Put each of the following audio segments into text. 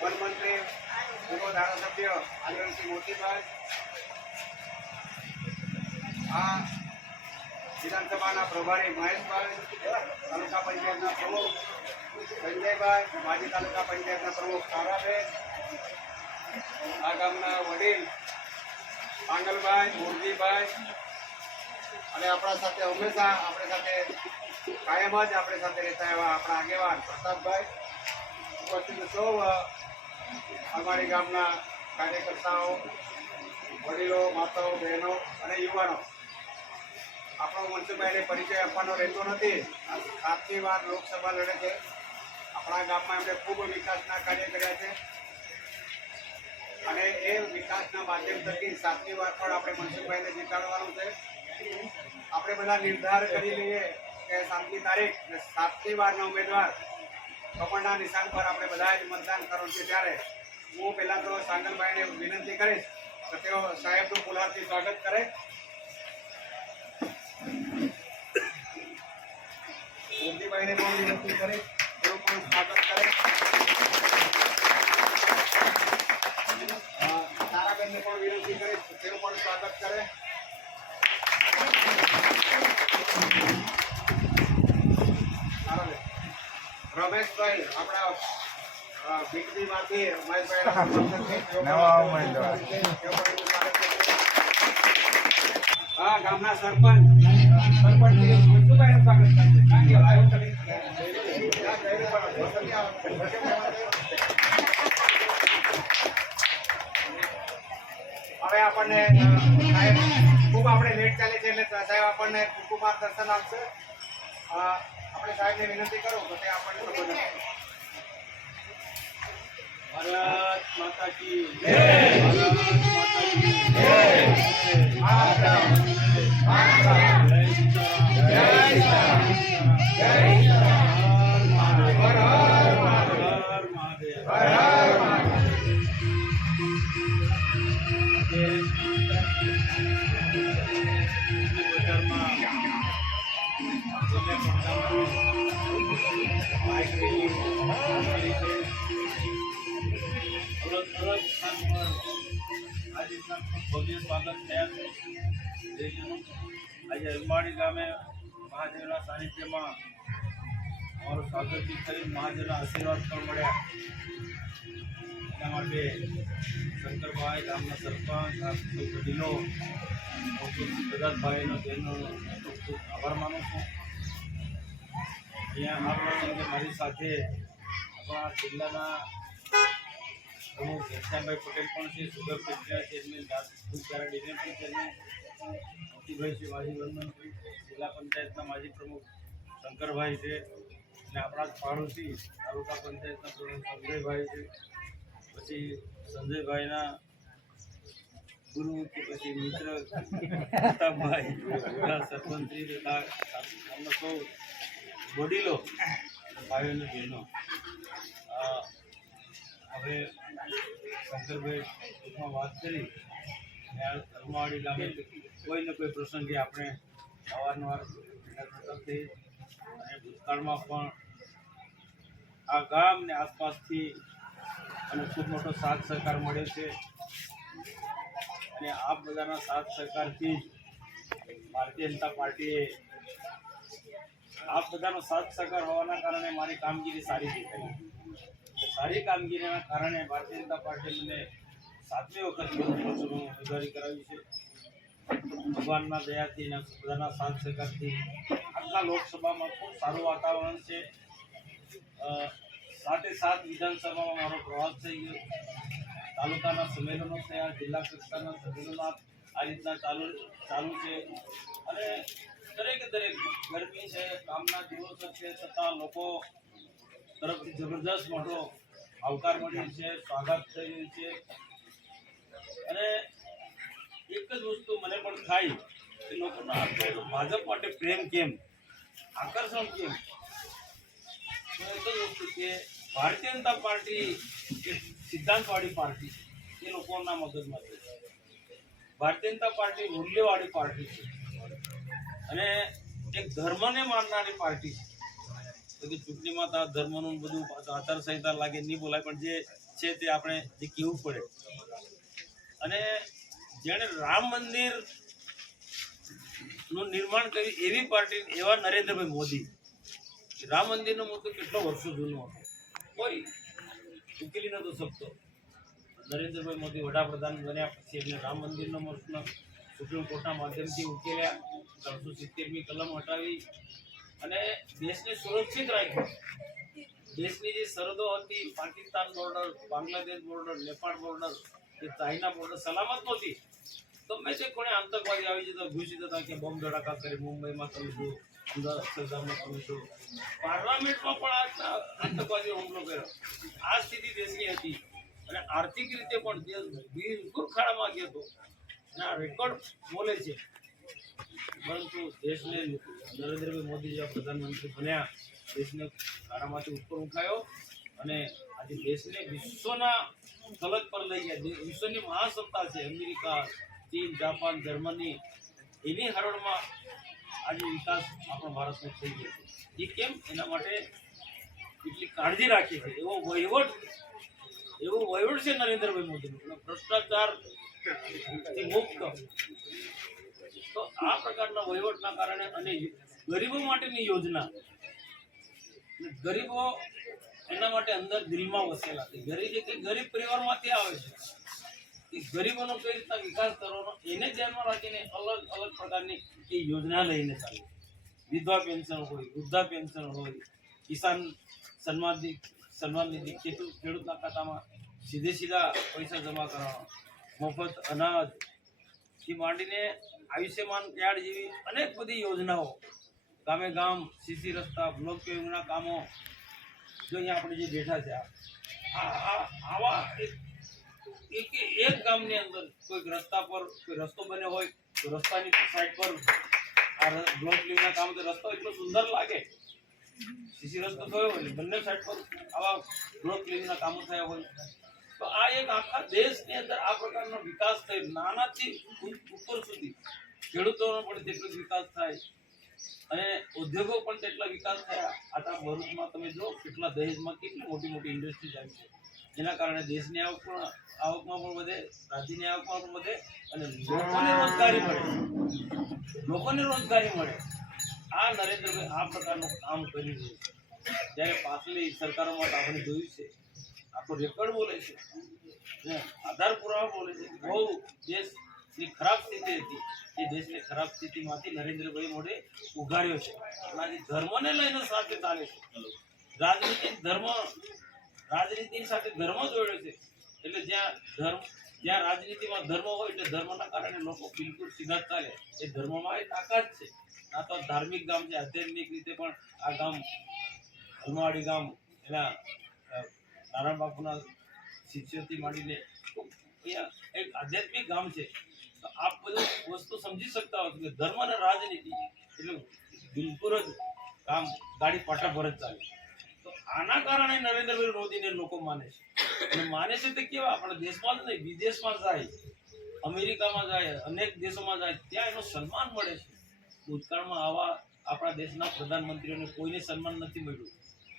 વનમંત્રી પૂર્વ ધારાસભ્ય આદરણીય મોતીભાઈ, આ વિધાનસભાના પ્રભારી મહેશભાઈ, તાલુકા પંચાયતના પ્રમુખ સંજયભાઈ, માજી તાલુકા પંચાયતના પ્રમુખ તારાબેન, આ ગામના વડીલ પાંગલભાઈ, મોરજીભાઈ, અને આપણા સાથે હંમેશા આપણી સાથે કાયમ જ આપણી સાથે રહેતા એવા આપણા આગેવાન પ્રતાપભાઈ. ઉપસ્થિત સૌ અમારી ગામના કાર્યકર્તાઓ, વડીલો, માતાઓ, બહેનો અને યુવાનો. આપણો મનસુભાઈને પરિચય આપવાનો રહેતો નથી. સાતમી વાર લોકસભા લડે છે આપણા ગામમાં એમણે ખૂબ વિકાસના કાર્ય કર્યા છે. અને એ વિકાસના માધ્યમ થકી સાતમી વાર પણ આપણે મનસુખભાઈને જીતાડવાનું છે. આપણે બધા નિર્ધાર કરી લઈએ કે સાતમી તારીખ અને સાતમી વારના ઉમેદવાર કમળના નિશાન પર આપણે બધા જ મતદાન કરવું છે ત્યારે હું પહેલાં તો સાંગલભાઈને વિનંતી કરીશ કે તેઓ સાહેબનું પુલારથી સ્વાગત કરે. મોદીભાઈને પણ વિનંતી કરીશ, તેઓ પણ સ્વાગત કરે. તારાબેનને પણ વિનંતી કરીશ તેઓ પણ સ્વાગત કરે. એનું સ્વાગત કરશે. હા ગામના સરપંચ. હવે આપણને સાહેબ ખૂબ આપણે લેટ ચાલે છે એટલે સાહેબ આપણને ટૂંકું દર્શન આપશે આપણે સાહેબને વિનંતી કરું તો તે આપણને સંબોધન કરે. ભારત માતા કી જય ભારત માતા કી જય માતા માતા જય સીતારામ જય સીતારામ જય સીતારામ હર હર મહાદેવ હર મહાદેવ હર હર આજે ગામે મહાદેવના સાનિધ્યમાં અમારું સ્વાગત થઈ મહાદેવના આશીર્વાદ પણ મળ્યા. એના માટે શંકરભાઈ, ગામના સરપંચ વડીલો પ્રદાતભાઈનો તેનો ખૂબ ખૂબ આભાર માનું છું. અહીંયા આ પ્રસંગે મારી સાથે આપણા જિલ્લાના પ્રમુખ ઘનશ્યામભાઈ પટેલ પણ છે, સુગર ફેક્ટરીના ચેરમેન રાજપૂત ચારા ડિરેક્ટર ચેરમેન મોતીભાઈ છે માજી વનમંત્રી જિલ્લા પંચાયતના માજી પ્રમુખ શંકરભાઈ છે, અને આપણા જ પાડોશી તાલુકા પંચાયતના પ્રમુખ સંજયભાઈ છે. પછી સંજયભાઈના ગુરુ કે પછી મિત્ર પ્રતાપભાઈ સરપંચી તથા ગામના સૌ વડીલો ભાઈઓ અને બહેનો. હવે શંકરભાઈ વાત કરી. આ ગામે કોઈ ને કોઈ પ્રસંગે આપણે અવારનવાર ભેગા અને ભૂતકાળમાં પણ આ ગામ ને આસપાસથી અને ખૂબ મોટો સાથ સહકાર મળ્યો છે. અને આ બધાના સાથ સહકારથી ભારતીય જનતા પાર્ટીએ આ બધાનો સાથ સહકાર હોવાના કારણે મારી કામગીરી સારી દેખાઈ સારી કામગીરીના કારણે ભારતીય જનતા પાર્ટીએ મને સાતમી વખત ઉમેદવારી કરાવી છે. ભગવાનના દયાથી અને બધાના સાથ સહકારથી આખા લોકસભામાં ખૂબ સારું વાતાવરણ છે. સાથે સાત વિધાનસભામાં મારો પ્રવાસ થઈ ગયો. તાલુકાના સંમેલનો થયા, જિલ્લા કક્ષાના સંમેલનો આ રીતના ચાલુ ચાલુ છે. અને દરેક દરેક ગરમી છે, કામના દિવસો છે, છતાં લોકો તરફથી જબરદસ્ત મોટો આવકાર મળ્યો છે, સ્વાગત થઈ રહ્યું છે. અને એક જ વસ્તુ મને પણ થાય કે લોકોના આટલો ભાજપ માટે પ્રેમ કેમ? આકર્ષણ કેમ? એક જ વસ્તુ કે ભારતીય જનતા પાર્ટી એક સિદ્ધાંતવાળી પાર્ટી છે. એ લોકોના મગજમાં છે. ભારતીય જનતા પાર્ટી મૂલ્યવાળી પાર્ટી છે. અને એક ધર્મને માનનારી પાર્ટી છે. ચૂંટણીમાં તો ધર્મનું બધું આચારસંહિતા લાગે, નહીં બોલાય, પણ જે છે તે આપણે જે કહેવું પડે. અને જેણે રામ મંદિરનું નિર્માણ કર્યું એવી પાર્ટી એવા નરેન્દ્રભાઈ મોદી. રામ મંદિરનો મુદ્દો કેટલો વર્ષો જૂનો હતો. કોઈ ઉકેલી નતો શકતો. નરેન્દ્રભાઈ મોદી વડાપ્રધાન બન્યા પછી એમને રામ મંદિરનો પ્રશ્ન સુપ્રીમ કોર્ટના માધ્યમથી ઉકેલ્યા. ત્રણસો સિત્તેરમી કલમ હટાવી અને દેશને સુરક્ષિત રાખ્યો. દેશની જે સરહદો હતી, Pakistan border Bangladesh border Nepal border કે ચાઇના બોર્ડર સલામત નહોતી. ગમે છે કોણે આતંકવાદી આવી જતા ઘૂસી જતા કે બોમ્બ ધડાકા કરી, મુંબઈમાં તમે જો અમદાવાદમાં તમે જો પાર્લામેન્ટમાં પણ આ આતંકવાદીઓ હુમલો કર્યો. આ સ્થિતિ દેશની હતી. અને આર્થિક રીતે પણ દેશ બિલકુલ ખાડામાં ગયો હતો, અને આ રેકોર્ડ બોલે છે. પરંતુ દેશને નરેન્દ્રભાઈ મોદી જેવા પ્રધાનમંત્રી બન્યા. દેશને ખાડામાંથી ઉપર ઉઠાયો અને આજે દેશને વિશ્વના ફલક પર લઈ ગયા. વિશ્વની મહાસત્તા છે અમેરિકા ચીન, જાપાન, જર્મની એની હરોળમાં આજે વિકાસ આપણા ભારતનો થઈ ગયો એ કેમ? એના માટે એટલી કાળજી રાખી છે. એવો વહીવટ એવો વહીવટ છે નરેન્દ્રભાઈ મોદીનો. ભ્રષ્ટાચાર મુક્ત. તો આ પ્રકારના વહીવટના કારણે અને ગરીબો માટેની યોજના ગરીબો એના માટે અંદર દિલમાં વસેલા છે. ગરીબ એટલે ગરીબ પરિવારમાંથી આવે છે. ગરીબોનો કઈ રીતના વિકાસ કરવાનો, એને ધ્યાનમાં રાખીને અલગ અલગ પ્રકારની એ યોજના લઈને ચાલે. વિધવા પેન્શન હોય, વૃદ્ધા પેન્શન હોય, કિસાન સન્માન સન્માન નિધિ, ખેડૂત, ખેડૂતના ખાતામાં સીધે સીધા પૈસા જમા કરવાના મફત અનાજથી માંડીને આયુષ્યમાન કાર્ડ જેવી અનેક બધી યોજનાઓ, ગામે ગામ, સીસી રસ્તા, બ્લોક પેવિંગના કામો, જો અહીંયા આપણે જે બેઠા છે આવા એક એક ગામની અંદર કોઈક રસ્તા પર કોઈ રસ્તો બન્યો હોય તો રસ્તાની સાઈડ પર આ બ્લોક પેવિંગના કામ તો રસ્તો એટલો સુંદર લાગે. સીસી રસ્તો થયો હોય બંને સાઈડ પર આવા બ્લોક ક્લિનિંગના કામો થયા હોય. તો આ એક આખા દેશની અંદર આ પ્રકારનો વિકાસ થયો, નાનાથી ઉપર સુધી. ખેડૂતોનો પણ તેટલો વિકાસ થાય અને ઉદ્યોગો પણ તેટલા વિકાસ થયા. આટલા ભરૂચમાં તમે જો કેટલા દહેજમાં કેટલી મોટી મોટી ઇન્ડસ્ટ્રીઝ આવી છે. જેના કારણે દેશની આવક પણ આવકમાં પણ વધે રાજ્યની આવકમાં પણ વધે અને લોકોને રોજગારી મળે. લોકોને રોજગારી મળે. આ નરેન્દ્રભાઈ આ પ્રકારનું કામ કરી રહ્યું છે. જ્યારે પાછલી સરકારોમાં આપણે જોયું છે. આખો રેકોર્ડ બોલે છે. આધાર પુરાવા બોલે છે. બહુ દેશની ખરાબ સ્થિતિ હતી. એ દેશની ખરાબ સ્થિતિમાંથી નરેન્દ્રભાઈ મોદીએ ઉગાર્યો છે. અને આજે ધર્મને લઈને સાથે ચાલે છે. રાજનીતિ ધર્મ રાજનીતિ સાથે ધર્મ જોડ્યો છે. એટલે જ્યાં ધર્મ, જ્યાં રાજનીતિમાં ધર્મ હોય એટલે ધર્મના કારણે લોકો બિલકુલ સીધા ચાલે. એ ધર્મમાં એ તાકાત છે. આ તો ધાર્મિક ગામ છે, આધ્યાત્મિક રીતે પણ આ ગામ હલમાવાડી ગામ, એના નારાયણ બાપુના શિષ્યોથી માંડીને એક આધ્યાત્મિક ગામ છે. તો આપ બધું વસ્તુ સમજી શકતા હો કે ધર્મ અને રાજનીતિ એટલે બિલકુલ જ કામ ગાડી પાટા પર જ ચાલે. આના કારણે નરેન્દ્રભાઈ મોદીને લોકો માને છે. અને માને છે તે કેવા? આપણા દેશમાં જ નહીં, વિદેશમાં જાય, અમેરિકામાં જાય, અનેક દેશોમાં જાય, ત્યાં એનો સન્માન મળે છે. ભૂતકાળમાં આવા આપણા દેશના પ્રધાનમંત્રીઓને કોઈને સન્માન નથી મળ્યું.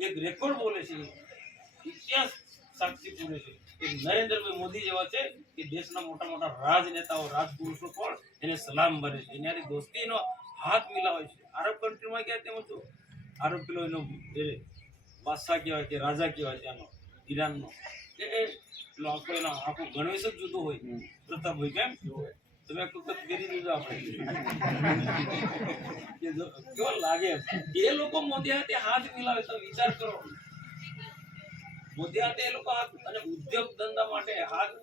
એક રેકોર્ડ બોલે છે, ઇતિહાસ સાક્ષી પૂરે છે કે નરેન્દ્રભાઈ મોદી જેવા છે કે દેશના મોટા મોટા રાજનેતાઓ, રાજપુરુષો પણ એને સલામ ભરે છે. એની દોસ્તીનો હાથ મિલાવે છે. આરબ કન્ટ્રીમાં ગયા તેમ છું? આરબ પેલો એનો બાદશાહ કહેવાય કે રાજા કહેવાય ત્યાંનો ઈરાનનો. એ લોકો એનો આખો ગણવેશ જ જુદો હોય. પ્રતાપભાઈ કેમ? તમે કુકત કરી દીધો આપણે. કેવો લાગે? એ લોકો મોદી હાથે હાથ મિલાવે તો વિચાર કરો. મોદી હાથે એ લોકો હાથ અને ઉદ્યોગ ધંધા માટે હાથ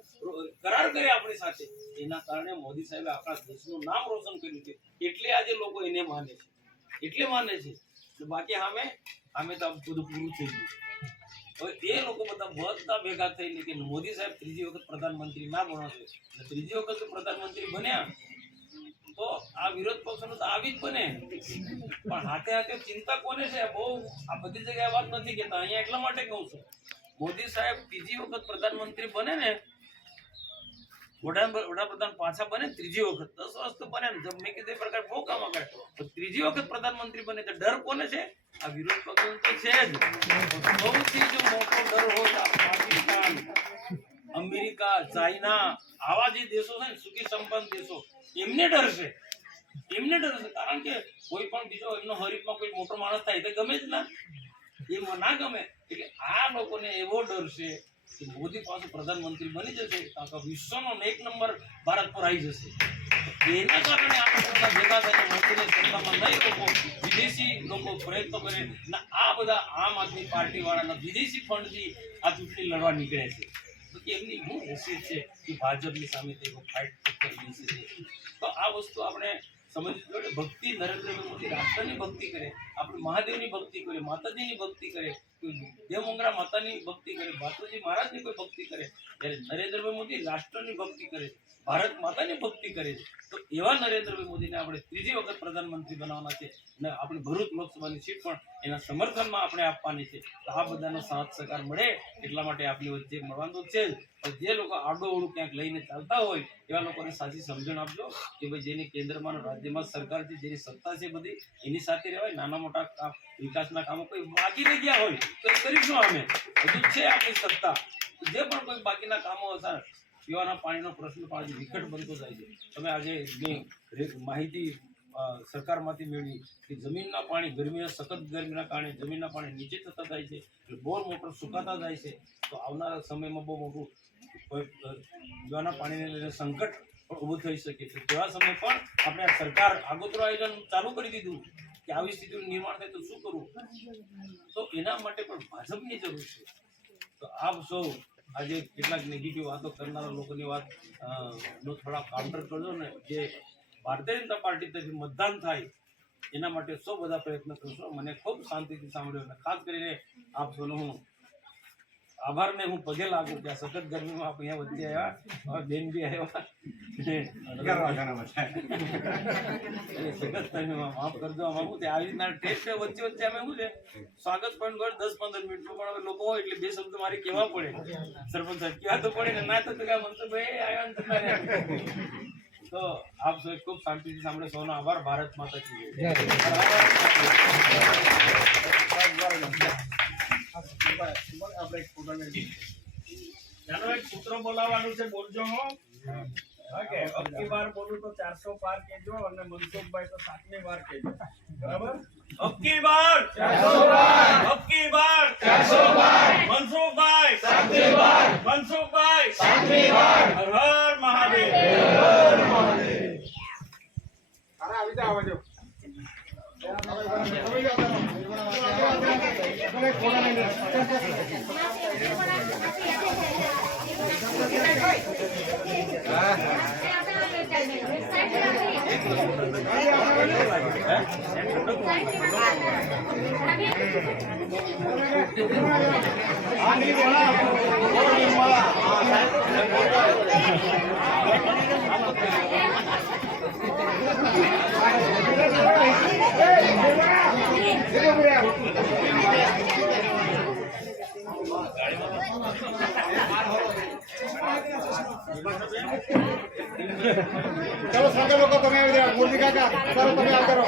કરાર કરે આપણી સાથે. એના કારણે મોદી સાહેબે આપણા દેશનું નામ રોશન કર્યું છે. એટલે આજે લોકો એને માને છે. એટલે માને છે. બાકી સામે સામે તો બધું પૂરું થઈ ગયું. હવે એ લોકો બધા બધા ભેગા થઈને કે મોદી સાહેબ ત્રીજી વખત પ્રધાનમંત્રી ના બનો છે. ત્રીજી વખત પ્રધાનમંત્રી બન્યા. તો આ વિરોધ પક્ષનો તો આવી જ બને. પણ હાથે હાથે ચિંતા કોને છે? બહુ આ બધી જગ્યાએ વાત નથી કહેતા. અહીંયા એટલા માટે કહું છું. મોદી સાહેબ ત્રીજી વખત પ્રધાનમંત્રી બને ને વડાપ્રધાન પાછા બને ત્રીજી વખત. દસ વર્ષ તો બને મેં કીધું એ પ્રકાર બહુ કામ કરે તો ત્રીજી વખત પ્રધાનમંત્રી બને તો ડર કોને છે? આ વિરોધ પક્ષ તો છે જ. સૌથી જો મોટો ડર હોય પાકિસ્તાન, અમેરિકા, ચાઇના, આવા જે દેશો છે ને, સુખી સંપન્ન દેશો, એમને ડર છે. એમને ડર છે. કારણ કે કોઈ પણ બીજો એમનો હરીફમાં કોઈ મોટો માણસ થાય તો ગમે જ ના. એમાં ના ગમે. એટલે આ લોકોને એવો ડર છે મોદી પાછું પ્રધાનમંત્રી બની જશે તો આખા વિશ્વનો એક નંબર ભારત પર આવી જશે. એના કારણે આપણે ભેગા થઈને મોદીને સત્તામાં નહીં લોકો, વિદેશી લોકો પ્રયત્નો કરે ને આ બધા આમ આદમી પાર્ટી વાળાના વિદેશી ફંડથી આ ચૂંટણી લડવા નીકળે છે. તો એમની શું હેસિયત છે કે ભાજપની સામે તેઓ ફાઇટ કરી છે. તો આ વસ્તુ આપણે સમજવી ભક્તિ નરેન્દ્ર મોદી રાષ્ટ્રની ભક્તિ કરે. આપણે મહાદેવની ભક્તિ કરીએ, માતાજીની ભક્તિ કરીએ દેવમંગરા માતાની ભક્તિ કરે માતાજી મહારાજની કોઈ ભક્તિ કરે જ્યારે નરેન્દ્રભાઈ મોદી રાષ્ટ્રની ભક્તિ કરે ભારત માતાની ભક્તિ કરે તો એવા નરેન્દ્રભાઈ મોદીને આપણે ત્રીજી વખત પ્રધાનમંત્રી બનાવવાના છે અને આપણી ભરૂચ લોકસભાની સીટ પણ એના સમર્થનમાં આપણે આપવાની છે. તો આ બધાનો સાથ સહકાર મળે એટલા માટે આપણી વચ્ચે મળવાનું છે જ. લોકો આડો ઓળું ક્યાંક લઈને ચાલતા હોય, એવા લોકોને સાચી સમજણ આપજો કે ભાઈ જેની કેન્દ્રમાં રાજ્યમાં સરકાર છે, જેની સત્તા છે બધી, એની સાથે રહેવાય નાના મોટા વિકાસના કામો કોઈ બાકી રહી ગયા હોય તો કરીશું અમે. હજુ છે આપણી સત્તા. જે પણ કોઈ બાકીના કામો હશે, પીવાના પાણીનો પ્રશ્ન પણ આજે વિકટ બનતો જાય છે. તમે આજે માહિતી સરકારમાંથી મેળવી કે જમીનના પાણી ગરમીના, સખત ગરમીના કારણે જમીનના પાણી નીચે થતા જાય છે બોર મોટર સુકાતા જાય છે, તો આવનારા સમયમાં બહુ મોટું પીવાના પાણીને લઈને સંકટ પણ ઊભું થઈ શકે છે. તેવા સમય પણ આપણે સરકાર આગોતરું આયોજન ચાલુ કરી દીધું. કે આવી સ્થિતિનું નિર્માણ થાય તો શું કરવું? તો એના માટે પણ ભાજપની જરૂર છે. તો આપ સૌ આજે કેટલાક નેગેટિવ વાતો કરનારા લોકોની વાત નો થોડા કાઉન્ટર કરજો ને. જે ભારતીય જનતા પાર્ટી તરફથી મતદાન થાય, એના માટે સૌ બધા પ્રયત્ન કરશો. મને ખૂબ શાંતિથી સાંભળ્યો અને ખાસ કરીને આપ સૌનો હું આભારને હું પગે લાગુ ત્યાં સતત ગરમીમાં આપણે અહીંયા વચ્ચે આવ્યા. હવે બેન બી આવ્યા. સતત ગરમીમાં માફ કરજો આમાં તે આવી રીતના ટેસ્ટ વચ્ચે વચ્ચે અમે શું છે? સ્વાગત પણ ગણ દસ પંદર મિનિટ પણ હવે લોકો હોય એટલે બે શબ્દ મારે કહેવા પડે. સરપંચ સાહેબ કહેવા તો પડે ને ના તો કે મનસુખભાઈ આવ્યા ને તો આપ સૌ ખૂબ શાંતિથી સાંભળે. સૌનો આભાર. ભારત માતા કી જય. બાર બોલું તો ચારસો પાર કેજો અને મનસુખભાઈ તો સાતમી વાર કેજો બરાબર? અબકી વાર! ચારસો બાર અબકી વાર! ચારસો બાર મનસુખભાઈ! વાર! મનસુખભાઈ! વાર! ચલો સાગર લોકો તમે આવી જાઓ મૂર્તિ કાકા ચાલો તમે આવતા રહો